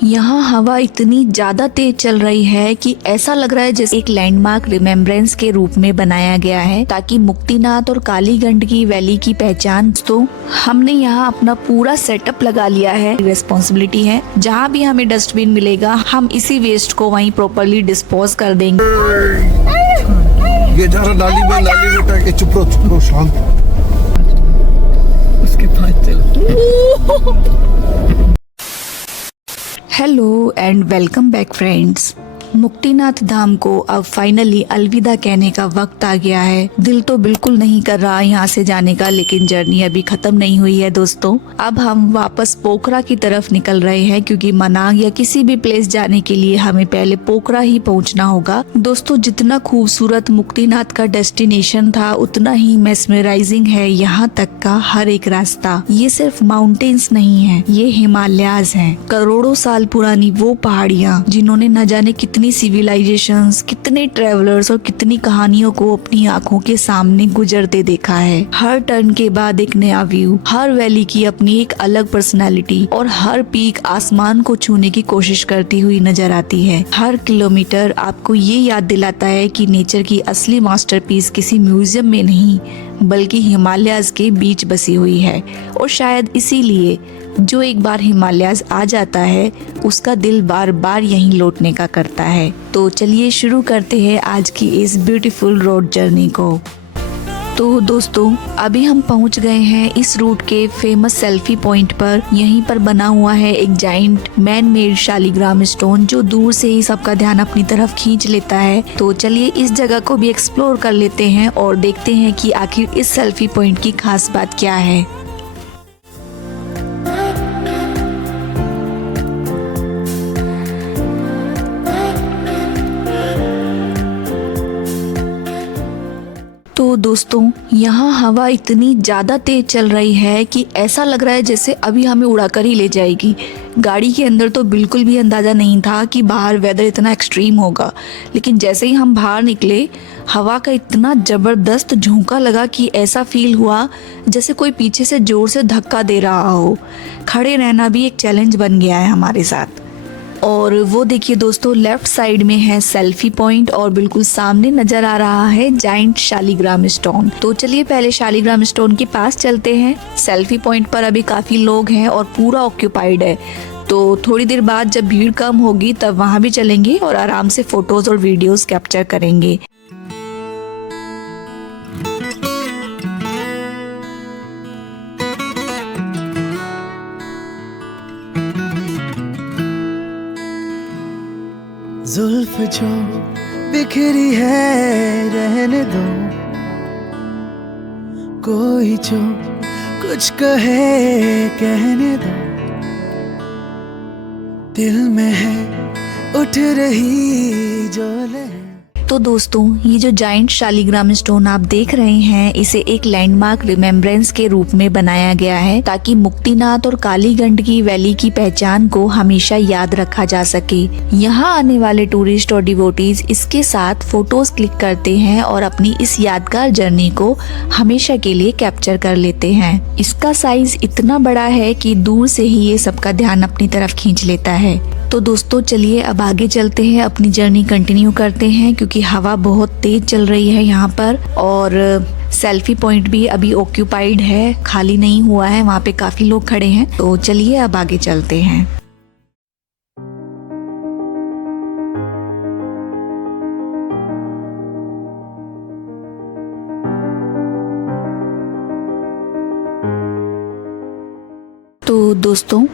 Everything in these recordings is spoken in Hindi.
यहाँ हवा इतनी ज्यादा तेज चल रही है कि ऐसा लग रहा है जैसे एक लैंडमार्क रिमेम्बरेंस के रूप में बनाया गया है ताकि मुक्तिनाथ और काली गंडकी वैली की पहचान। तो हमने यहाँ अपना पूरा सेटअप लगा लिया है। रिस्पॉन्सिबिलिटी है जहाँ भी हमें डस्टबिन मिलेगा हम इसी वेस्ट को वहीं प्रॉपरली डिस्पोज कर देंगे। ये जरा नाली बेटा के चुप रहो शांत। उसके पास चलो। Hello and welcome back friends. Muktinath Dham को अब फाइनली अलविदा कहने का वक्त आ गया है। दिल तो बिल्कुल नहीं कर रहा यहाँ से जाने का, लेकिन जर्नी अभी खत्म नहीं हुई है दोस्तों। अब हम वापस पोखरा की तरफ निकल रहे हैं क्योंकि मनांग या किसी भी प्लेस जाने के लिए हमें पहले पोखरा ही पहुँचना होगा। दोस्तों जितना खूबसूरत मुक्तिनाथ का डेस्टिनेशन था उतना ही मेस्मराइजिंग है यहाँ तक का हर एक रास्ता। ये सिर्फ माउंटेन्स नहीं है, ये हिमालयाज हैं, करोड़ों साल पुरानी वो पहाड़ियाँ जिन्होंने न जाने कितनी सिविलाइजेशंस, कितने ट्रेवलर्स और कितनी कहानियों को अपनी आंखों के सामने गुजरते देखा है। हर टर्न के बाद एक नया व्यू, हर वैली की अपनी एक अलग पर्सनालिटी और हर पीक आसमान को छूने की कोशिश करती हुई नजर आती है। हर किलोमीटर आपको ये याद दिलाता है कि नेचर की असली मास्टरपीस किसी म्यूजियम में नहीं बल्कि हिमालयाज के बीच बसी हुई है। और शायद इसीलिए जो एक बार हिमालयाज आ जाता है उसका दिल बार बार यहीं लौटने का करता है। तो चलिए शुरू करते हैं आज की इस ब्यूटीफुल रोड जर्नी को। तो दोस्तों अभी हम पहुंच गए हैं इस रूट के फेमस सेल्फी पॉइंट पर। यहीं पर बना हुआ है एक giant man made Shaligram stone जो दूर से ही सबका ध्यान अपनी तरफ खींच लेता है। तो चलिए इस जगह को भी एक्सप्लोर कर लेते हैं और देखते हैं कि आखिर इस सेल्फी पॉइंट की खास बात क्या है। तो दोस्तों यहाँ हवा इतनी ज़्यादा तेज चल रही है कि ऐसा लग रहा है जैसे अभी हमें उड़ाकर ही ले जाएगी। गाड़ी के अंदर तो बिल्कुल भी अंदाज़ा नहीं था कि बाहर वेदर इतना एक्सट्रीम होगा, लेकिन जैसे ही हम बाहर निकले हवा का इतना ज़बरदस्त झोंका लगा कि ऐसा फील हुआ जैसे कोई पीछे से ज़ोर से धक्का दे रहा हो। खड़े रहना भी एक चैलेंज बन गया है हमारे साथ। और वो देखिए दोस्तों लेफ्ट साइड में है सेल्फी पॉइंट और बिल्कुल सामने नजर आ रहा है जाइंट शालिग्राम स्टोन। तो चलिए पहले शालिग्राम स्टोन के पास चलते हैं। सेल्फी पॉइंट पर अभी काफी लोग हैं और पूरा ऑक्यूपाइड है, तो थोड़ी देर बाद जब भीड़ कम होगी तब वहां भी चलेंगे और आराम से फोटोज और वीडियोस कैप्चर करेंगे। जुल्फ जो बिखरी है रहने दो, कोई जो कुछ कहे कहने दो, दिल में है उठ रही जो लहर। तो दोस्तों ये जो जाइंट शालिग्राम स्टोन आप देख रहे हैं इसे एक लैंडमार्क रिमेम्बरेंस के रूप में बनाया गया है ताकि मुक्तिनाथ और काली गंडकी वैली की पहचान को हमेशा याद रखा जा सके। यहाँ आने वाले टूरिस्ट और डिवोटीज इसके साथ फोटोज क्लिक करते हैं और अपनी इस यादगार जर्नी को हमेशा के लिए कैप्चर कर लेते हैं। इसका साइज इतना बड़ा है कि दूर से ही ये सबका ध्यान अपनी तरफ खींच लेता है। तो दोस्तों चलिए अब आगे चलते हैं, अपनी जर्नी कंटिन्यू करते हैं क्योंकि हवा बहुत तेज चल रही है यहाँ पर और सेल्फी पॉइंट भी अभी ऑक्यूपाइड है, खाली नहीं हुआ है, वहाँ पे काफी लोग खड़े हैं। तो चलिए अब आगे चलते हैं। तो दोस्तों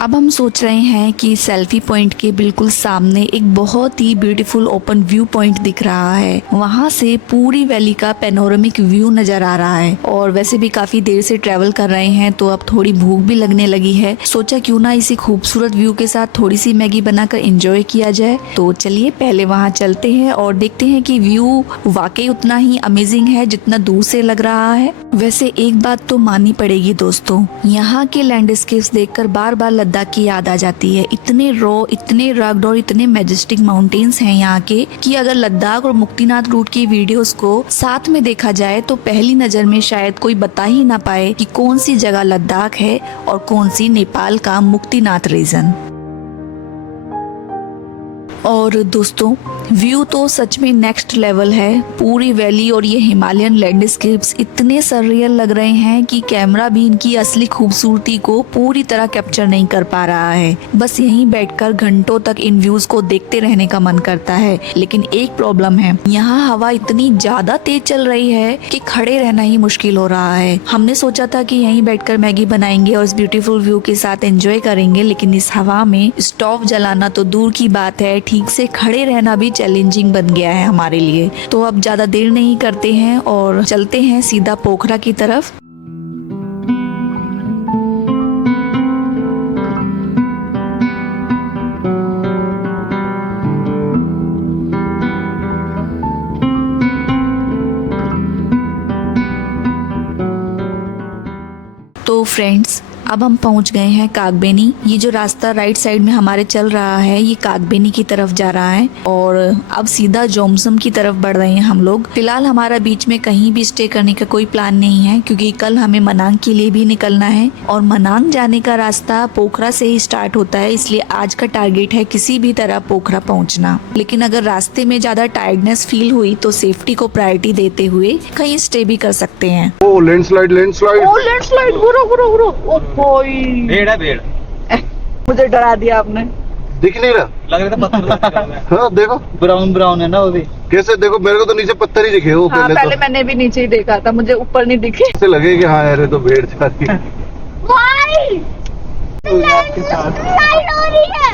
अब हम सोच रहे हैं कि सेल्फी पॉइंट के बिल्कुल सामने एक बहुत ही ब्यूटीफुल ओपन व्यू पॉइंट दिख रहा है। वहाँ से पूरी वैली का पैनोरामिक व्यू नजर आ रहा है और वैसे भी काफी देर से ट्रेवल कर रहे हैं तो अब थोड़ी भूख भी लगने लगी है। सोचा क्यों ना इसी खूबसूरत व्यू के साथ थोड़ी सी मैगी बनाकर एंजॉय किया जाए। तो चलिए पहले वहाँ चलते हैं और देखते हैं कि व्यू वाकई उतना ही अमेजिंग है जितना दूर से लग रहा है। वैसे एक बात तो माननी पड़ेगी दोस्तों, यहाँ के लैंडस्केप्स देखकर बार बार लद्दाख की याद आ जाती है। इतने रॉ, इतने रग्ड और इतने मैजेस्टिक माउंटेन्स हैं यहाँ के कि अगर लद्दाख और मुक्तिनाथ रूट की वीडियोस को साथ में देखा जाए तो पहली नजर में शायद कोई बता ही ना पाए कि कौन सी जगह लद्दाख है और कौन सी नेपाल का मुक्तिनाथ रीजन। और दोस्तों व्यू तो सच में नेक्स्ट लेवल है। पूरी वैली और ये हिमालयन लैंडस्केप्स इतने सररियल लग रहे हैं कि कैमरा भी इनकी असली खूबसूरती को पूरी तरह कैप्चर नहीं कर पा रहा है। बस यहीं बैठकर घंटों तक इन व्यूज को देखते रहने का मन करता है। लेकिन एक प्रॉब्लम है, यहाँ हवा इतनी ज्यादा तेज चल रही है कि खड़े रहना ही मुश्किल हो रहा है। हमने सोचा था कि यहीं बैठकर मैगी बनाएंगे और इस ब्यूटीफुल व्यू के साथ एंजॉय करेंगे, लेकिन इस हवा में स्टोव जलाना तो दूर की बात है, ठीक से खड़े रहना भी चैलेंजिंग बन गया है हमारे लिए। तो अब ज्यादा देर नहीं करते हैं और चलते हैं सीधा पोखरा की तरफ। तो फ्रेंड्स अब हम पहुंच गए हैं कागबेनी। ये जो रास्ता राइट साइड में हमारे चल रहा है ये कागबेनी की तरफ जा रहा है और अब सीधा जोमसम की तरफ बढ़ रहे हैं हम लोग। फिलहाल हमारा बीच में कहीं भी स्टे करने का कोई प्लान नहीं है, क्योंकि कल हमें मनांग के लिए भी निकलना है और मनांग जाने का रास्ता पोखरा से ही स्टार्ट होता है। इसलिए आज का टारगेट है किसी भी तरह पोखरा पहुँचना। लेकिन अगर रास्ते में ज्यादा टायर्डनेस फील हुई तो सेफ्टी को प्रायोरिटी देते हुए कहीं स्टे भी कर सकते हैं। ओ लैंडस्लाइड लैंडस्लाइड ओ लैंडस्लाइड बुरा बुरा बुरा ओ कोई भेड़ है भेड़। मुझे डरा दिया आपने। दिख नहीं रहा। लग रहा था पत्थर। हाँ देखो ब्राउन ब्राउन है ना वो भी। कैसे, देखो मेरे को तो नीचे पत्थर ही दिखे। वो हाँ पहले तो मैंने भी नीचे ही देखा था, मुझे ऊपर नहीं दिखे। ऐसे लगे कि हाँ यार ये तो भेड़ जा रही है। भाई लैंडस्लाइड हो रही है।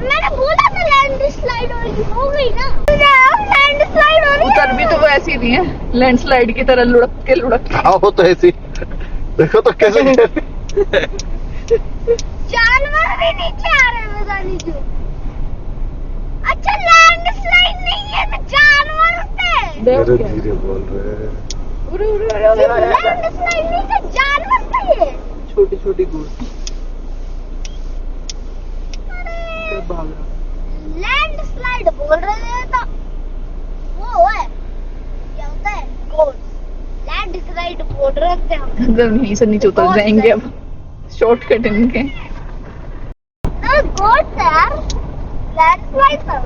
मैंने बोला था लैंडस्लाइड हो गई ना। लैंडस्लाइड हो रही है। उतर भी तो वो ऐसी नहीं है, लैंडस्लाइड की तरह लुढ़क के। हाँ वो तो ऐसी, देखो तो कैसे जानवर भी नीचे आ रहे हैं, पता नहीं क्यों। अच्छा लैंडस्लाइड नहीं है तो जानवर थे। धीरे धीरे बोल रहे हैं। लैंडस्लाइड नहीं तो जानवर थे ये। छोटी छोटी गुड़ लैंडस्लाइड बोल रहे हैं तो वो है क्या होता है, गोड्स। लैंडस्लाइड बोल रहे थे हम। एकदम यहीं से नीचे उतर जाएंगे अब, शॉर्टकट इनके। गोड्स है यार, लैंडस्लाइड था।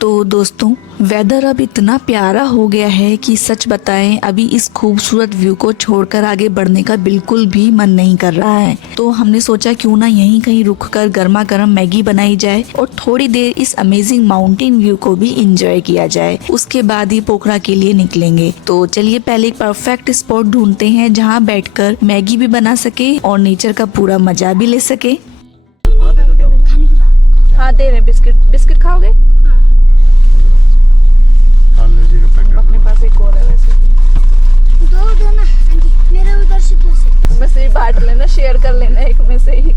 तो दोस्तों वेदर अब इतना प्यारा हो गया है कि सच बताएं अभी इस खूबसूरत व्यू को छोड़कर आगे बढ़ने का बिल्कुल भी मन नहीं कर रहा है। तो हमने सोचा क्यों ना यहीं कहीं रुक कर गर्मा गर्म मैगी बनाई जाए और थोड़ी देर इस अमेजिंग माउंटेन व्यू को भी एंजॉय किया जाए। उसके बाद ही पोखरा के लिए निकलेंगे। तो चलिए पहले एक परफेक्ट स्पॉट ढूंढते हैं जहाँ बैठकर मैगी भी बना सके और नेचर का पूरा मजा भी ले सके। हाँ दे रहे बिस्किट खाओगे? अपने पास एक और है वैसे। दो ना मेरे उधर से दूसरे में से बांट लेना, शेयर कर लेना एक में से ही। ये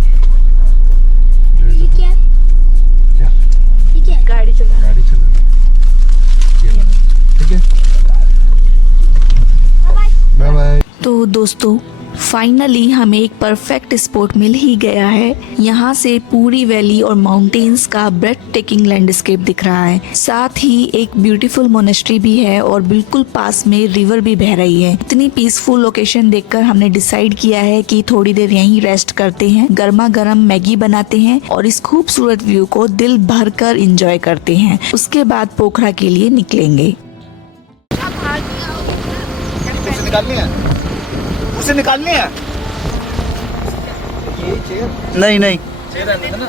क्या क्या? ये क्या गाड़ी चला। गाड़ी चला ठीक है। Bye bye. तो दोस्तों फाइनली हमें एक परफेक्ट स्पॉट मिल ही गया है। यहाँ से पूरी वैली और माउंटेन्स का ब्रेथ टेकिंग लैंडस्केप दिख रहा है। साथ ही एक ब्यूटीफुल मोनेस्ट्री भी है और बिल्कुल पास में रिवर भी बह रही है। इतनी पीसफुल लोकेशन देखकर हमने डिसाइड किया है कि थोड़ी देर यहीं रेस्ट करते हैं, गर्मा गर्म मैगी बनाते हैं और इस खूबसूरत व्यू को दिल भर कर इंजॉय करते हैं। उसके बाद पोखरा के लिए निकलेंगे। उसे निकालनी है, उसे निकालनी है। नहीं नहीं चेयर रहने देना।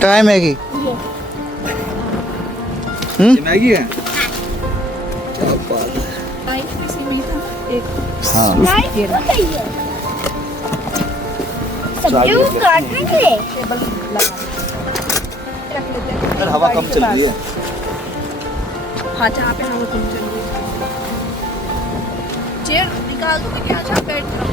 टाइम है कि मैगी है। सब्जी को काटने के लिए यार हवा कम चल रही है। हाँ जहाँ पे हवा कम चल रही है। चेयर निकाल दो क्या, जहाँ बैठ रहा हूँ।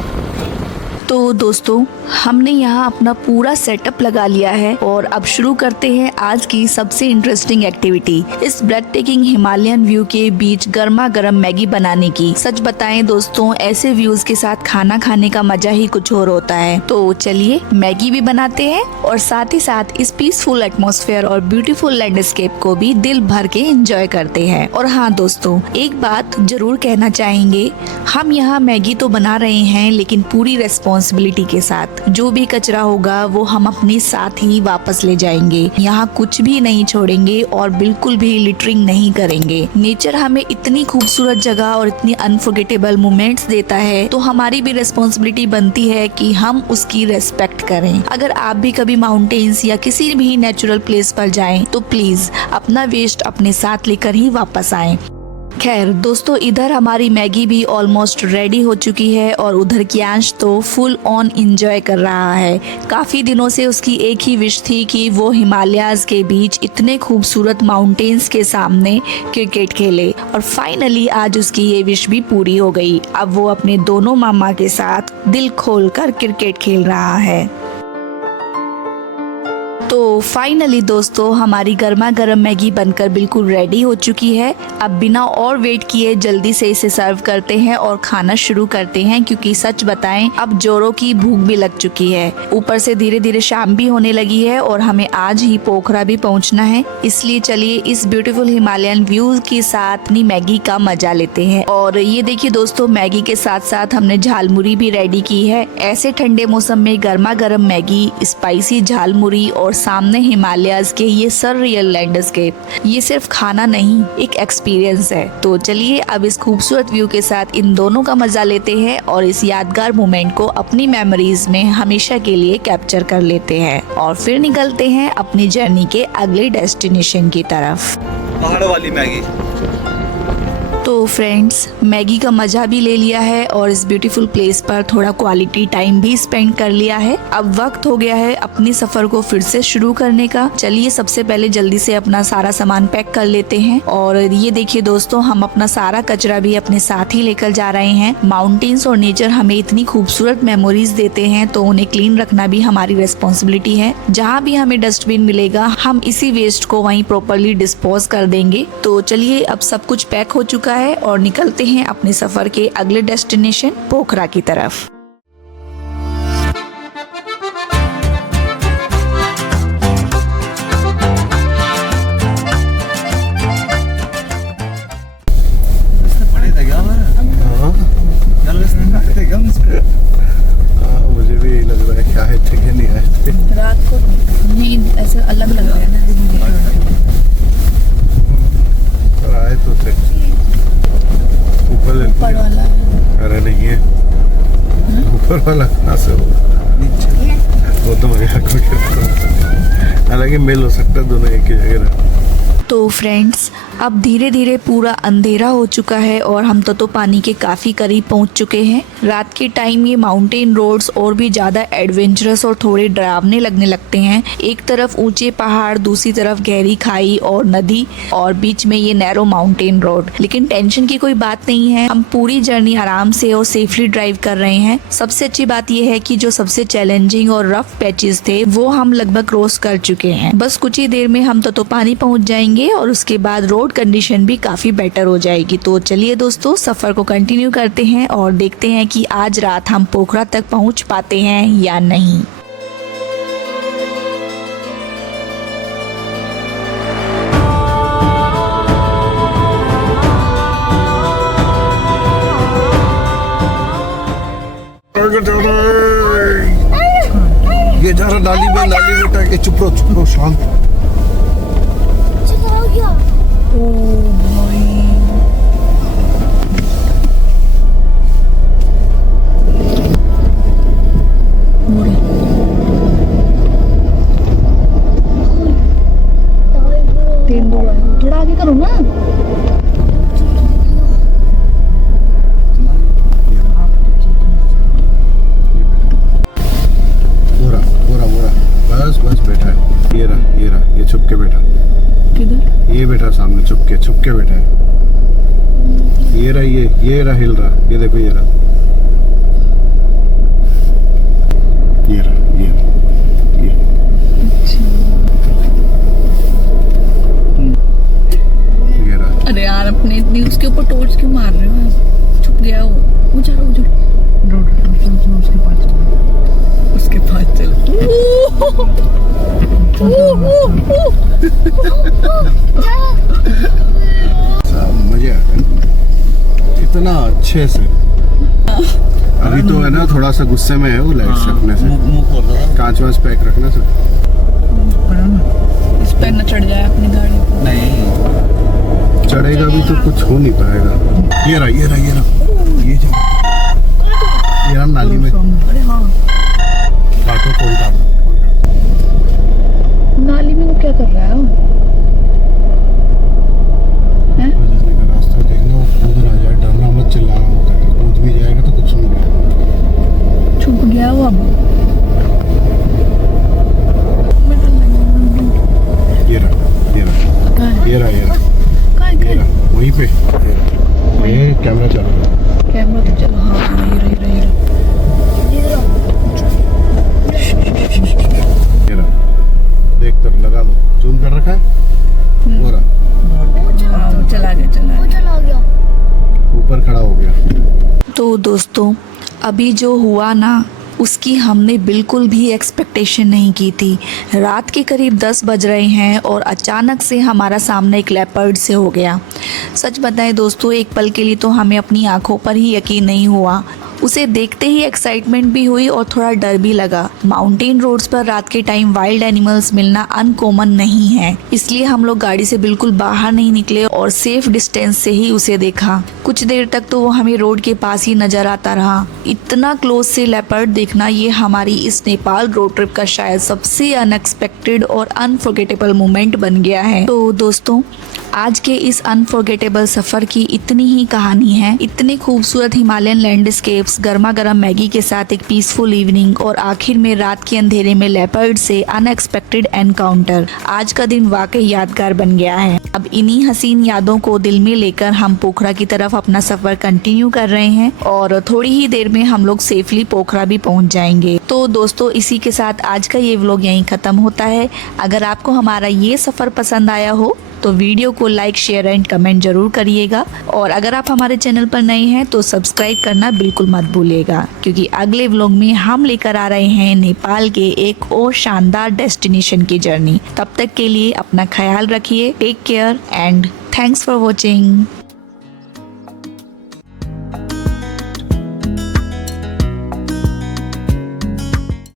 तो दोस्तों हमने यहाँ अपना पूरा सेटअप लगा लिया है और अब शुरू करते हैं आज की सबसे इंटरेस्टिंग एक्टिविटी, इस ब्रेथ टेकिंग हिमालयन व्यू के बीच गर्मा गर्म मैगी बनाने की। सच बताएं दोस्तों, ऐसे व्यूज के साथ खाना खाने का मजा ही कुछ और होता है। तो चलिए मैगी भी बनाते हैं और साथ ही साथ इस पीसफुल एटमॉस्फेयर और ब्यूटीफुल लैंडस्केप को भी दिल भर के एंजॉय करते हैं। और हाँ दोस्तों, एक बात जरूर कहना चाहेंगे, हम यहाँ मैगी तो बना रहे हैं लेकिन पूरी रेस्पॉन्सिबिलिटी के साथ। जो भी कचरा होगा वो हम अपने साथ ही वापस ले जाएंगे। यहाँ कुछ भी नहीं छोड़ेंगे और बिल्कुल भी लिटरिंग नहीं करेंगे। नेचर हमें इतनी खूबसूरत जगह और इतनी अनफॉरगेटेबल मोमेंट्स देता है, तो हमारी भी रेस्पॉन्सिबिलिटी बनती है कि हम उसकी रेस्पेक्ट करें। अगर आप भी कभी माउंटेन्स या किसी भी नेचुरल प्लेस पर जाएं तो प्लीज अपना वेस्ट अपने साथ लेकर ही वापस आएं। खैर दोस्तों, इधर हमारी मैगी भी ऑलमोस्ट रेडी हो चुकी है और उधर कियांश तो फुल ऑन एंजॉय कर रहा है। काफी दिनों से उसकी एक ही विश थी कि वो हिमालयाज के बीच इतने खूबसूरत माउंटेन्स के सामने क्रिकेट खेले और फाइनली आज उसकी ये विश भी पूरी हो गई। अब वो अपने दोनों मामा के साथ दिल खोलकर क्रिकेट खेल रहा है। तो फाइनली दोस्तों, हमारी गर्मा गर्म मैगी बनकर बिल्कुल रेडी हो चुकी है। अब बिना और वेट किए जल्दी से इसे सर्व करते हैं और खाना शुरू करते हैं, क्योंकि सच बताएं अब जोरों की भूख भी लग चुकी है। ऊपर से धीरे धीरे शाम भी होने लगी है और हमें आज ही पोखरा भी पहुंचना है। इसलिए चलिए इस ब्यूटीफुल हिमालयन व्यू के साथ अपनी मैगी का मजा लेते हैं। और ये देखिए दोस्तों, मैगी के साथ साथ हमने झालमुरी भी रेडी की है। ऐसे ठंडे मौसम में गर्मा गर्म मैगी, स्पाइसी झालमुरी और सामने हिमालयाज के ये सररियल लैंडस्केप, ये सिर्फ खाना नहीं एक एक्सपीरियंस है। तो चलिए अब इस खूबसूरत व्यू के साथ इन दोनों का मजा लेते हैं और इस यादगार मोमेंट को अपनी मेमोरीज में हमेशा के लिए कैप्चर कर लेते हैं और फिर निकलते हैं अपनी जर्नी के अगले डेस्टिनेशन की तरफ। पहाड़ों वाली मैगी। तो फ्रेंड्स, मैगी का मजा भी ले लिया है और इस ब्यूटीफुल प्लेस पर थोड़ा क्वालिटी टाइम भी स्पेंड कर लिया है। अब वक्त हो गया है अपनी सफर को फिर से शुरू करने का। चलिए सबसे पहले जल्दी से अपना सारा सामान पैक कर लेते हैं। और ये देखिए दोस्तों, हम अपना सारा कचरा भी अपने साथ ही लेकर जा रहे हैं। माउंटेन्स और नेचर हमें इतनी खूबसूरत मेमोरीज देते हैं, तो उन्हें क्लीन रखना भी हमारी रेस्पॉन्सिबिलिटी है। जहाँ भी हमें डस्टबिन मिलेगा हम इसी वेस्ट को वहीं प्रॉपरली डिस्पोज कर देंगे। तो चलिए अब सब कुछ पैक हो चुका है और निकलते हैं अपने सफर के अगले डेस्टिनेशन पोखरा की तरफ। मुझे भी यही लग रहा है, क्या है थे कि नहीं आए थे। रात को नींद ऐसे अलग लग रहा है ना। पर आए तो थे ऊपर वाला। अरे नहीं है, ऊपर वाला कहाँ से होगा, वो तो मजाक में करता हूँ। हालांकि मेल हो सकता है, दोनों एक ही जगह। तो फ्रेंड्स, अब धीरे धीरे पूरा अंधेरा हो चुका है और हम तो पानी के काफ़ी करीब पहुंच चुके हैं। रात के टाइम ये माउंटेन रोड्स और भी ज़्यादा एडवेंचरस और थोड़े डरावने लगने लगते हैं। एक तरफ ऊंचे पहाड़, दूसरी तरफ गहरी खाई और नदी और बीच में ये नैरो माउंटेन रोड। लेकिन टेंशन की कोई बात नहीं है, हम पूरी जर्नी आराम से और सेफली ड्राइव कर रहे हैं। सबसे अच्छी बात यह है कि जो सबसे चैलेंजिंग और रफ पैचेस थे वो हम लगभग क्रॉस कर चुके हैं। बस कुछ ही देर में हम तो पानी पहुँच जाएंगे और उसके बाद रोड कंडीशन भी काफी बेटर हो जाएगी। तो चलिए दोस्तों, सफर को कंटिन्यू करते हैं और देखते हैं कि आज रात हम पोखरा तक पहुंच पाते हैं या नहीं। ये जा रहा नाली में, नाली बेटा के चुप रहो शांत। चला गया। थोड़ा आगे करो ना। बस बैठा है, ये रहा, ये छुप के बैठा। किधर? ये बैठा सामने, छुप के बैठा है। ये रहा, हिल रहा, ये देखो, ये रहा। को टॉर्च क्यों मार रहे हो आप? छुप गया वो उधर उधर उसके पास चल। मजे आ गए इतना अच्छे से। अभी तो है ना थोड़ा सा गुस्से में है वो लाइट्स रखने से। मुंह खोल रहा कांच वांच पैक रखने से। इस पर न चढ़ जाए अपनी गाड़ी को। नहीं चढ़ेगा भी तो कुछ हो नहीं पाएगा। ये रहा ये रहा नाली में। अरे हाँ काटो फोन काटो। नाली में वो क्या कर रहा है वो? जाने का रास्ता देखना वो कूद ना जाए। डरना मत, चिल्लाना होता है। कूद भी जाएगा तो कुछ नहीं होगा। छुप गया वो अब। ये रहा वहीं पे। ये कैमरा चालू है। कैमरा तो चलो। हाँ ये रही। ये रहा देख कर लगा दो। जूम कर रखा है वो रहा। हाँ वो चला गया चला गया। ऊपर खड़ा हो गया। तो दोस्तों अभी जो हुआ ना उसकी हमने बिल्कुल भी एक्सपेक्टेशन नहीं की थी। रात के करीब 10 बज रहे हैं और अचानक से हमारा सामना एक लेपर्ड से हो गया। सच बताएं दोस्तों, एक पल के लिए तो हमें अपनी आंखों पर ही यकीन नहीं हुआ। उसे देखते ही एक्साइटमेंट भी हुई और थोड़ा डर भी लगा। माउंटेन रोड्स पर रात के टाइम वाइल्ड एनिमल्स मिलना अनकॉमन नहीं है, इसलिए हम लोग गाड़ी से बिल्कुल बाहर नहीं निकले और सेफ डिस्टेंस से ही उसे देखा। कुछ देर तक तो वो हमें रोड के पास ही नजर आता रहा। इतना क्लोज से लेपर्ड देखना ये हमारी इस नेपाल रोड ट्रिप का शायद सबसे अनएक्सपेक्टेड और अनफॉरगेटेबल मोमेंट बन गया है। तो दोस्तों आज के इस अनफॉरगेटेबल सफर की इतनी ही कहानी है। इतने खूबसूरत हिमालयन लैंडस्केप्स, गर्मा गर्म मैगी के साथ एक पीसफुल इवनिंग और आखिर में रात के अंधेरे में लेपर्ड से अनएक्सपेक्टेड एनकाउंटर। आज का दिन वाकई यादगार बन गया है। अब इन्हीं हसीन यादों को दिल में लेकर हम पोखरा की तरफ अपना सफर कंटिन्यू कर रहे हैं और थोड़ी ही देर में हम लोग सेफली पोखरा भी पहुंच जाएंगे। तो दोस्तों इसी के साथ आज का ये व्लॉग यहीं खत्म होता है। अगर आपको हमारा ये सफर पसंद आया हो तो वीडियो को लाइक, शेयर एंड कमेंट जरूर करिएगा और अगर आप हमारे चैनल पर नए हैं तो सब्सक्राइब करना बिल्कुल मत भूलिएगा, क्योंकि अगले व्लॉग में हम लेकर आ रहे हैं नेपाल के एक और शानदार डेस्टिनेशन की जर्नी। तब तक के लिए अपना ख्याल रखिए। Take care and thanks for watching.